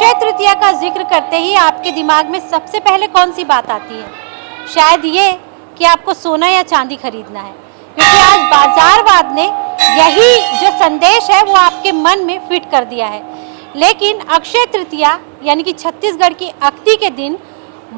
अक्षय तृतीया का जिक्र करते ही आपके दिमाग में सबसे पहले कौन सी बात आती है? शायद ये कि आपको सोना या चांदी खरीदना है, क्योंकि आज बाजारवाद ने यही जो संदेश है वो आपके मन में फिट कर दिया है। लेकिन अक्षय तृतीया यानी कि छत्तीसगढ़ की अक्ति के दिन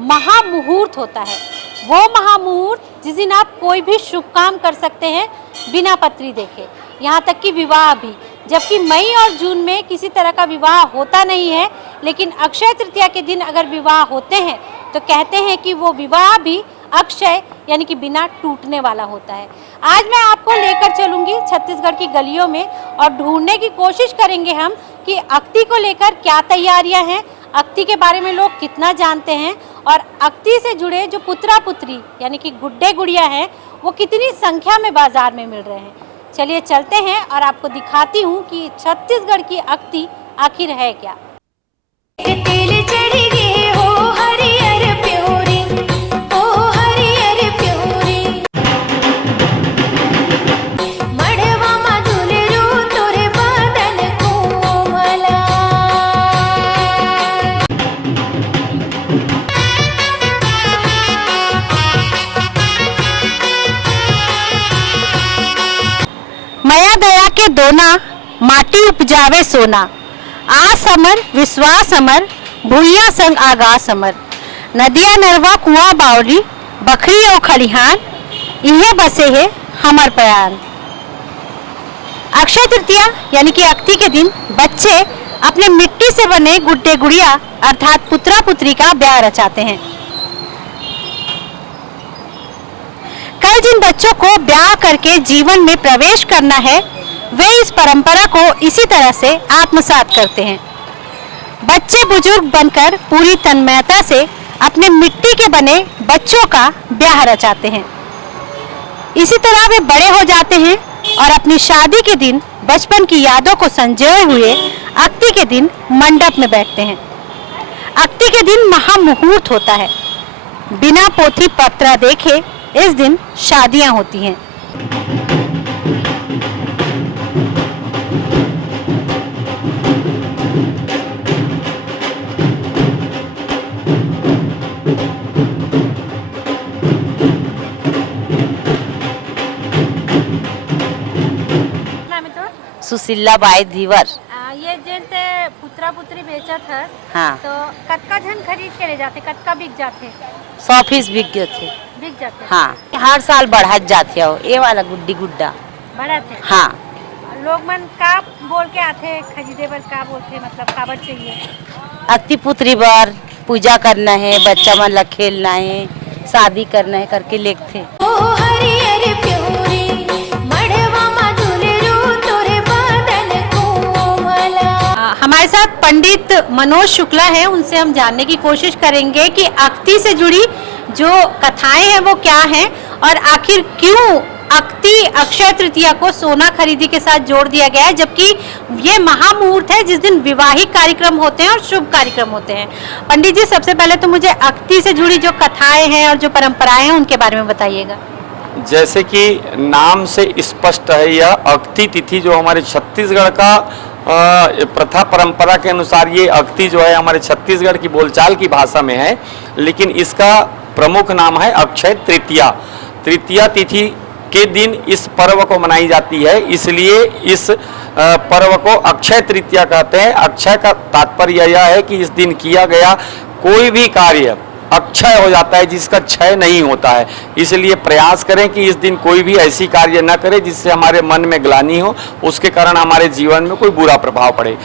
महामुहूर्त होता है। वो महामुहूर्त जिस दिन आप कोई भी शुभ काम कर सकते हैं बिना पत्री देखे, यहाँ तक कि विवाह भी। जबकि मई और जून में किसी तरह का विवाह होता नहीं है, लेकिन अक्षय तृतीया के दिन अगर विवाह होते हैं तो कहते हैं कि वो विवाह भी अक्षय यानी कि बिना टूटने वाला होता है। आज मैं आपको लेकर चलूंगी छत्तीसगढ़ की गलियों में और ढूंढने की कोशिश करेंगे हम कि अक्ति को लेकर क्या तैयारियां हैं, अक्ति के बारे में लोग कितना जानते हैं और अक्ति से जुड़े जो पुत्रा पुत्री यानी कि गुड्डे गुड़िया हैं वो कितनी संख्या में बाजार में मिल रहे हैं। चलिए चलते हैं और आपको दिखाती हूँ कि छत्तीसगढ़ की अक्ति आखिर है क्या। मया दया के दोना माटी उपजावे सोना, आस अमर विश्वास अमर भूया संग आगास अमर, नदिया नरवा कुआं बावली बखरी और खलिहान, इन्हें बसे है हमर पयान। अक्षय तृतीया यानी कि अक्ति के दिन बच्चे अपने मिट्टी से बने गुड्डे गुड़िया अर्थात पुत्रा पुत्री का ब्याह रचाते हैं। कल जिन बच्चों को ब्याह करके जीवन में प्रवेश करना है वे इस परंपरा को इसी तरह से आत्मसात करते हैं। बच्चे बुजुर्ग बनकर पूरी तन्मयता से अपने मिट्टी के बने बच्चों का ब्याह रचाते हैं। इसी तरह वे बड़े हो जाते हैं और अपनी शादी के दिन बचपन की यादों को संजोए हुए अक्ति के दिन मंडप में बैठते हैं। अक्ति के दिन महामुहूर्त होता है। बिना पोथी पत्रा देखे इस दिन शादियां होती हैं। सुशीला बाई धीवर। ये जैसे पुत्रा पुत्री बेचा था हाँ। तो कतका झन खरीद के ले जाते, कतका बिक जाते? 100 बिक गए थे। बिक जाते हाँ, हर साल बढ़त जाते हो ये वाला गुड्डी गुड्डा बढ़ाते। हाँ। लोग मन का बोल के आते खरीदे बर, का बोलते मतलब काबर चाहिए? अक्ति पुत्री बार पूजा करना है, बच्चा मन ला खेलना है, शादी करना है करके लेते। हमारे साथ पंडित मनोज शुक्ला हैं, उनसे हम जानने की कोशिश करेंगे कि अक्ति से जुड़ी जो कथाएं हैं वो क्या हैं और आखिर क्यों अक्ति अक्षय तृतीया को सोना खरीदी के साथ जोड़ दिया गया है, जबकि ये महामुहूर्त है जिस दिन विवाहिक कार्यक्रम होते हैं और शुभ कार्यक्रम होते हैं। पंडित जी, सबसे पहले तो मुझे अक्ति से जुड़ी जो कथाएं हैं और जो परंपराएं हैं उनके बारे में बताइएगा। जैसे कि नाम से स्पष्ट है, यह अक्ति तिथि जो हमारे छत्तीसगढ़ का प्रथा परंपरा के अनुसार ये अक्ति जो है हमारे छत्तीसगढ़ की बोलचाल की भाषा में है, लेकिन इसका प्रमुख नाम है अक्षय तृतीया। तृतीया तिथि के दिन इस पर्व को मनाई जाती है, इसलिए इस पर्व को अक्षय तृतीया कहते हैं। अक्षय का तात्पर्य यह है कि इस दिन किया गया कोई भी कार्य अक्षय हो जाता है, जिसका क्षय नहीं होता है। इसलिए प्रयास करें कि इस दिन कोई भी ऐसी कार्य न करें जिससे हमारे मन में ग्लानि हो, उसके कारण हमारे जीवन में कोई बुरा प्रभाव पड़े।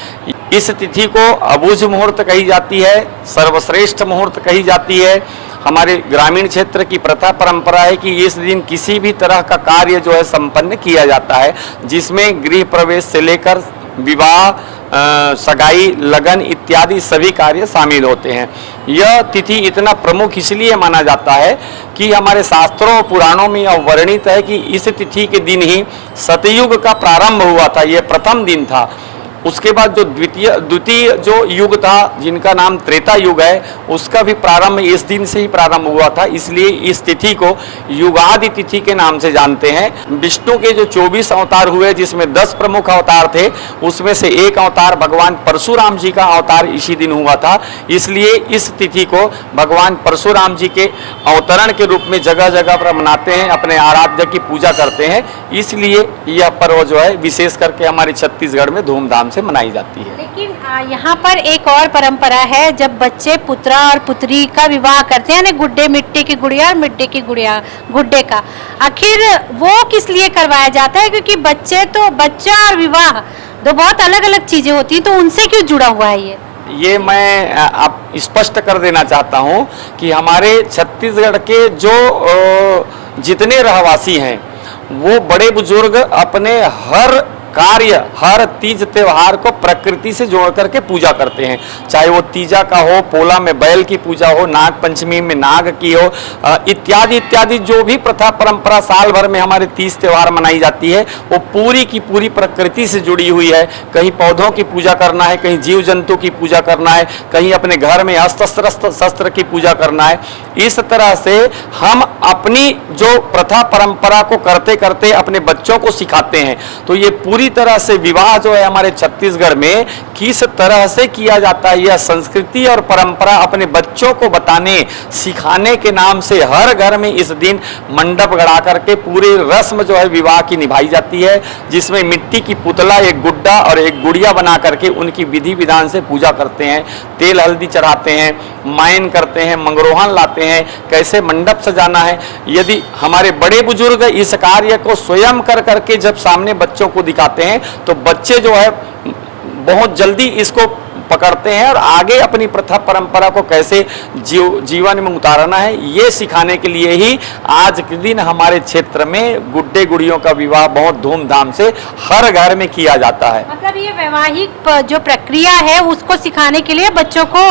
इस तिथि को अबुझ मुहूर्त कही जाती है, सर्वश्रेष्ठ मुहूर्त कही जाती है। हमारे ग्रामीण क्षेत्र की प्रथा परंपरा है कि इस दिन किसी भी तरह का कार्य जो है संपन्न किया जाता है, जिसमें गृह प्रवेश से लेकर विवाह, सगाई, लगन इत्यादि सभी कार्य शामिल होते हैं। यह तिथि इतना प्रमुख इसलिए माना जाता है कि हमारे शास्त्रों और पुराणों में यह वर्णित है कि इस तिथि के दिन ही सतयुग का प्रारंभ हुआ था। यह प्रथम दिन था। उसके बाद जो द्वितीय जो युग था जिनका नाम त्रेता युग है, उसका भी प्रारंभ इस दिन से ही प्रारंभ हुआ था, इसलिए इस तिथि को युगादि तिथि के नाम से जानते हैं। विष्णु के जो 24 अवतार हुए जिसमें 10 प्रमुख अवतार थे, उसमें से एक अवतार भगवान परशुराम जी का अवतार इसी दिन हुआ था, इसलिए इस तिथि को भगवान परशुराम जी के अवतरण के रूप में जगह जगह पर मनाते हैं, अपने आराध्य की पूजा करते हैं, इसलिए यह पर्व जो है विशेष करके हमारे छत्तीसगढ़ में धूमधाम से मनाई जाती है। लेकिन यहाँ पर एक और परंपरा है, जब बच्चे पुत्रा और पुत्री का विवाह करते हैं, गुड्डे मिट्टी की गुड़िया और मिट्टी की गुड़िया गुड्डे का, आखिर वो किस लिए करवाया जाता है? क्योंकि बच्चा और विवाह दो बहुत अलग अलग चीजें होती हैं, तो उनसे क्यों जुड़ा हुआ है ये मैं आप स्पष्ट कर देना चाहता हूँ कि हमारे छत्तीसगढ़ के जो जितने रहवासी हैं वो बड़े बुजुर्ग अपने हर कार्य, हर तीज त्योहार को प्रकृति से जोड़ करके पूजा करते हैं, चाहे वो तीजा का हो, पोला में बैल की पूजा हो, नाग पंचमी में नाग की हो, इत्यादि इत्यादि जो भी प्रथा परंपरा साल भर में हमारे तीज त्योहार मनाई जाती है वो पूरी की पूरी प्रकृति से जुड़ी हुई है। कहीं पौधों की पूजा करना है, कहीं जीव जंतु की पूजा करना है, कहीं अपने घर में अस्त्र शस्त्र की पूजा करना है। इस तरह से हम अपनी जो प्रथा परंपरा को करते करते अपने बच्चों को सिखाते हैं। तो ये पूरी तरह से विवाह जो है हमारे छत्तीसगढ़ में किस तरह से किया जाता है, यह संस्कृति और परंपरा अपने बच्चों को बताने सिखाने के नाम से हर घर में इस दिन मंडप गड़ा करके पूरी रस्म जो है विवाह की निभाई जाती है, जिसमें मिट्टी की पुतला, एक गुड्डा और एक गुड़िया बना करके उनकी विधि विधान से पूजा करते हैं, तेल हल्दी चढ़ाते हैं, मायन करते हैं, मंगरोहन लाते हैं, कैसे मंडप सजाना है। यदि हमारे बड़े बुजुर्ग इस कार्य को स्वयं कर करके जब सामने बच्चों को दिखाते हैं तो बच्चे जो है बहुत जल्दी इसको पकड़ते हैं और आगे अपनी प्रथा परंपरा को कैसे जीवन में उतारना है ये सिखाने के लिए ही आज के दिन हमारे क्षेत्र में गुड्डे गुड़ियों का विवाह बहुत धूमधाम से हर घर में किया जाता है। मतलब ये वैवाहिक जो प्रक्रिया है उसको सिखाने के लिए बच्चों को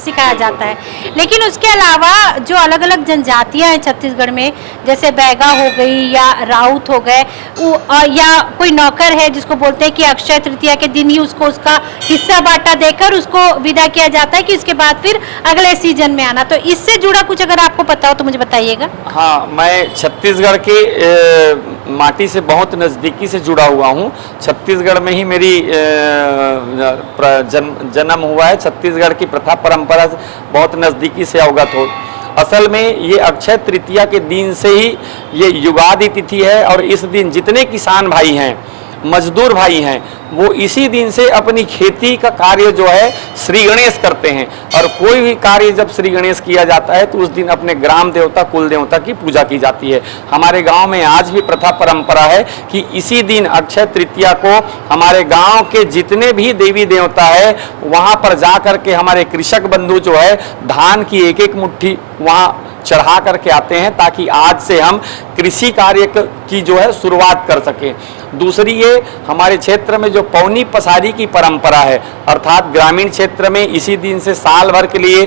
सिखाया जाता है। लेकिन उसके अलावा जो अलग अलग जनजातियां हैं छत्तीसगढ़ में, जैसे बैगा हो गई या राउत हो गए, या कोई नौकर है जिसको बोलते हैं कि अक्षय तृतीया के दिन ही उसको उसका हिस्सा बांटा देकर उसको विदा किया जाता है कि उसके बाद फिर अगले सीजन में आना। तो इससे जुड़ा कुछ अगर आपको पता हो तो मुझे बताइएगा। हाँ, मैं छत्तीसगढ़ के माटी से बहुत नज़दीकी से जुड़ा हुआ हूँ। छत्तीसगढ़ में ही मेरी जन्म हुआ है, छत्तीसगढ़ की प्रथा परंपरा से बहुत नज़दीकी से अवगत हो। असल में ये अक्षय तृतीया के दिन से ही ये युगादि तिथि है और इस दिन जितने किसान भाई हैं, मजदूर भाई हैं, वो इसी दिन से अपनी खेती का कार्य जो है श्री गणेश करते हैं। और कोई भी कार्य जब श्री गणेश किया जाता है तो उस दिन अपने ग्राम देवता, कुल देवता की पूजा की जाती है। हमारे गांव में आज भी प्रथा परंपरा है कि इसी दिन अक्षय तृतीया को हमारे गांव के जितने भी देवी देवता है वहां पर जा करके हमारे कृषक बंधु जो है धान की एक एक मुट्ठी वहां चढ़ा करके आते हैं ताकि आज से हम कृषि कार्य की जो है शुरुआत कर सकें। दूसरी ये हमारे क्षेत्र में जो पौनी पसारी की परंपरा है, अर्थात ग्रामीण क्षेत्र में इसी दिन से साल भर के लिए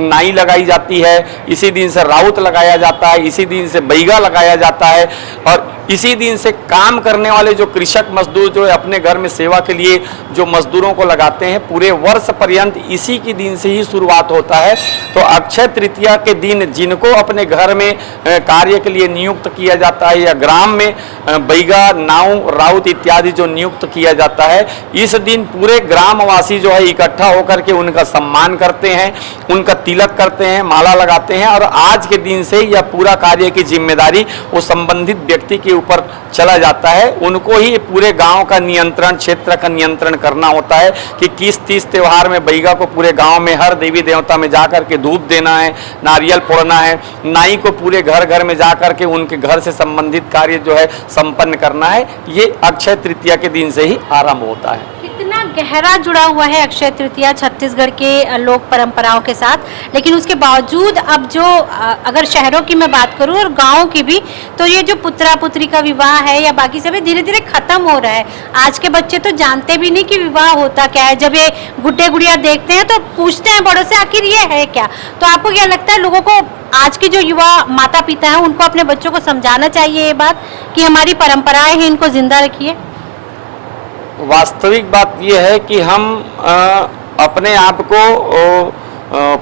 नाई लगाई जाती है, इसी दिन से राउत लगाया जाता है, इसी दिन से बैगा लगाया जाता है और इसी दिन से काम करने वाले जो कृषक मजदूर जो है अपने घर में सेवा के लिए जो मजदूरों को लगाते हैं, पूरे वर्ष पर्यंत इसी के दिन से ही शुरुआत होता है। तो अक्षय तृतीया के दिन जिनको अपने घर में कार्य के लिए नियुक्त किया जाता है या ग्राम में बैगा, नाव, राउत इत्यादि जो नियुक्त किया जाता है, इस दिन पूरे ग्रामवासी जो है इकट्ठा होकर के उनका सम्मान करते हैं, उनका तिलक करते हैं, माला लगाते हैं और आज के दिन से यह पूरा कार्य की जिम्मेदारी वो संबंधित व्यक्ति के ऊपर चला जाता है। उनको ही पूरे गांव का नियंत्रण, क्षेत्र का नियंत्रण करना होता है कि किस तीज त्योहार में बैगा को पूरे गांव में हर देवी देवता में जाकर के धूप देना है, नारियल फोड़ना है, नाई को पूरे घर घर में जाकर के उनके घर से संबंधित कार्य जो है संपन्न करना है। ये अक्षय तृतीया के दिन से ही आरंभ होता है। कितना गहरा जुड़ा हुआ है अक्षय तृतीया छत्तीसगढ़ के लोक परंपराओं के साथ। लेकिन उसके बावजूद अब जो अगर शहरों की मैं बात करूं और गाँव की भी, तो ये जो पुत्रा पुत्री का विवाह है या बाकी सब धीरे धीरे खत्म हो रहा है। आज के बच्चे तो जानते भी नहीं कि विवाह होता क्या है। जब ये गुड्डे गुड़िया देखते हैं तो पूछते हैं बड़ों से आखिर ये है क्या। तो आपको क्या लगता है लोगों को, आज के जो युवा माता पिता हैं, उनको अपने बच्चों को समझाना चाहिए ये बात कि हमारी परंपराएं हैं, इनको जिंदा रखिए? वास्तविक बात यह है कि हम अपने आप को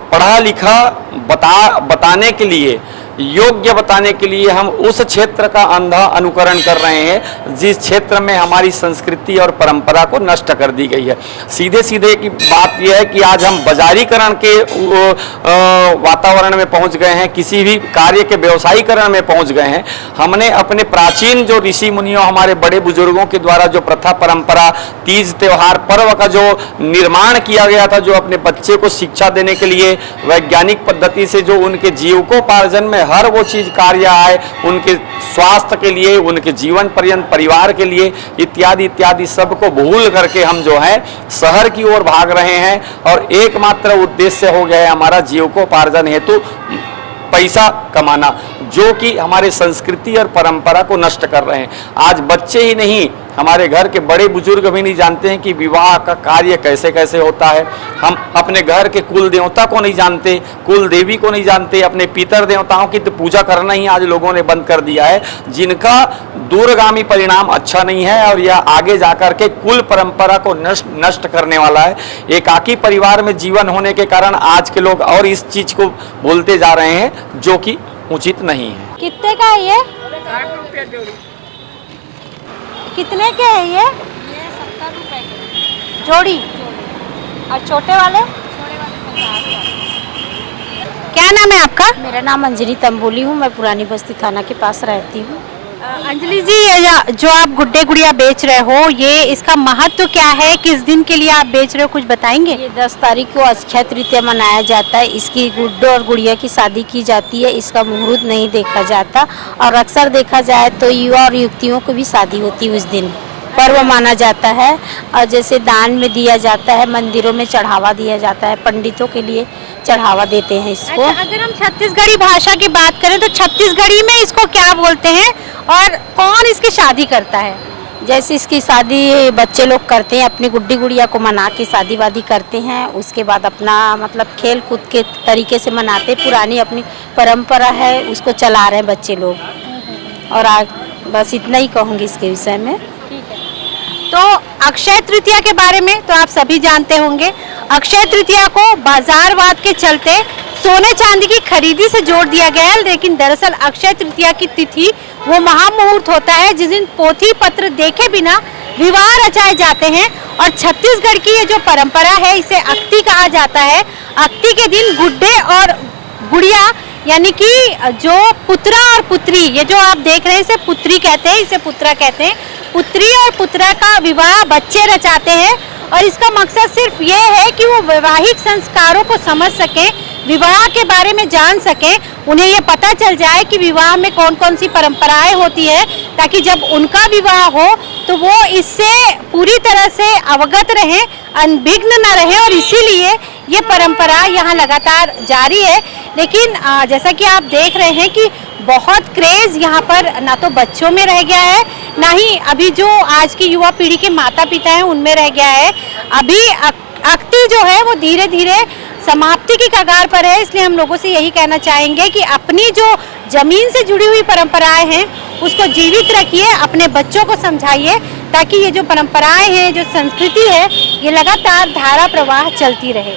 पढ़ा लिखा बताने के लिए, योग्य बताने के लिए हम उस क्षेत्र का अंधा अनुकरण कर रहे हैं जिस क्षेत्र में हमारी संस्कृति और परंपरा को नष्ट कर दी गई है। सीधे सीधे की बात यह है कि आज हम बाजारीकरण के वातावरण में पहुंच गए हैं, किसी भी कार्य के व्यवसायीकरण में पहुंच गए हैं। हमने अपने प्राचीन जो ऋषि मुनियों, हमारे बड़े बुजुर्गों के द्वारा जो प्रथा परंपरा, तीज त्योहार पर्व का जो निर्माण किया गया था, जो अपने बच्चे को शिक्षा देने के लिए वैज्ञानिक पद्धति से जो उनके जीविकोपार्जन में हर वो चीज कार्य आए, उनके स्वास्थ्य के लिए, उनके जीवन पर्यंत परिवार के लिए, इत्यादि इत्यादि सबको भूल करके हम जो है शहर की ओर भाग रहे हैं और एकमात्र उद्देश्य हो गया है हमारा जीविकोपार्जन हेतु पैसा कमाना, जो कि हमारे संस्कृति और परंपरा को नष्ट कर रहे हैं। आज बच्चे ही नहीं, हमारे घर के बड़े बुजुर्ग भी नहीं जानते हैं कि विवाह का कार्य कैसे कैसे होता है। हम अपने घर के कुल देवता को नहीं जानते, कुल देवी को नहीं जानते, अपने पितर देवताओं की तो पूजा करना ही आज लोगों ने बंद कर दिया है, जिनका दूरगामी परिणाम अच्छा नहीं है और यह आगे जाकर के कुल परंपरा को नष्ट करने वाला है। एकाकी परिवार में जीवन होने के कारण आज के लोग और इस चीज को भूलते जा रहे हैं, जो कि उचित नहीं है। कितने का है ये? 8 रुपया जोड़ी। कितने के है ये? 70 रुपए के जोड़ी। और छोटे वाले? क्या नाम है आपका? मेरा नाम अंजलि तंबोली हूँ, मैं पुरानी बस्ती थाना के पास रहती हूँ। अंजलि जी, ये जो आप गुड्डे गुड़िया बेच रहे हो, ये इसका महत्व क्या है? किस दिन के लिए आप बेच रहे हो, कुछ बताएंगे? ये 10 तारीख को अक्षय तृतीया मनाया जाता है। इसकी गुड्डे और गुड़िया की शादी की जाती है, इसका मुहूर्त नहीं देखा जाता और अक्सर देखा जाए तो युवा और युवतियों को भी शादी होती है उस दिन, पर्व माना जाता है। और जैसे दान में दिया जाता है, मंदिरों में चढ़ावा दिया जाता है, पंडितों के लिए चढ़ावा देते हैं इसको। अच्छा, अगर हम छत्तीसगढ़ी भाषा की बात करें तो छत्तीसगढ़ी में इसको क्या बोलते हैं और कौन इसकी शादी करता है? जैसे इसकी शादी बच्चे लोग करते हैं, अपनी गुड्डी गुड़िया को मना के शादी वादी करते हैं, उसके बाद अपना मतलब खेल कूद के तरीके से मनाते, पुरानी अपनी परंपरा है उसको चला रहे हैं बच्चे लोग। और बस इतना ही कहूँगी इसके विषय में। तो अक्षय तृतीया के बारे में तो आप सभी जानते होंगे। अक्षय तृतीया को बाजारवाद के चलते सोने चांदी की खरीदी से जोड़ दिया गया है, लेकिन दरअसल अक्षय तृतीया की तिथि वो महामुहूर्त होता है जिस दिन पोथी पत्र देखे बिना विवाह रचाए जाते हैं। और छत्तीसगढ़ की ये जो परंपरा है, इसे अक्ति कहा जाता है। अक्ति के दिन गुड्डे और गुड़िया यानी कि जो पुत्रा और पुत्री, ये जो आप देख रहे हैं इसे पुत्री कहते हैं, इसे पुत्रा कहते हैं, पुत्री और पुत्रा का विवाह बच्चे रचाते हैं। और इसका मकसद सिर्फ ये है कि वो वैवाहिक संस्कारों को समझ सकें, विवाह के बारे में जान सकें, उन्हें ये पता चल जाए कि विवाह में कौन कौन सी परंपराएं होती है, ताकि जब उनका विवाह हो तो वो इससे पूरी तरह से अवगत रहें, अनभिज्ञ न रहें। और इसीलिए ये परंपरा यहाँ लगातार जारी है। लेकिन जैसा कि आप देख रहे हैं कि बहुत क्रेज यहाँ पर ना तो बच्चों में रह गया है, ना ही अभी जो आज की युवा पीढ़ी के माता पिता हैं उनमें रह गया है। अभी अक्ति जो है वो धीरे धीरे समाप्ति की कगार पर है। इसलिए हम लोगों से यही कहना चाहेंगे कि अपनी जो जमीन से जुड़ी हुई परंपराएं हैं उसको जीवित रखिए, अपने बच्चों को समझाइए, ताकि ये जो परंपराएं हैं, जो संस्कृति है, ये लगातार धारा प्रवाह चलती रहे।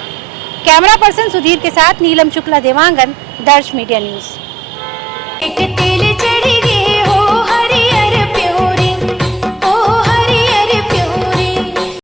कैमरा पर्सन सुधीर के साथ नीलम शुक्ला, देवांगन, दर्श मीडिया न्यूज। तेल चढ़ी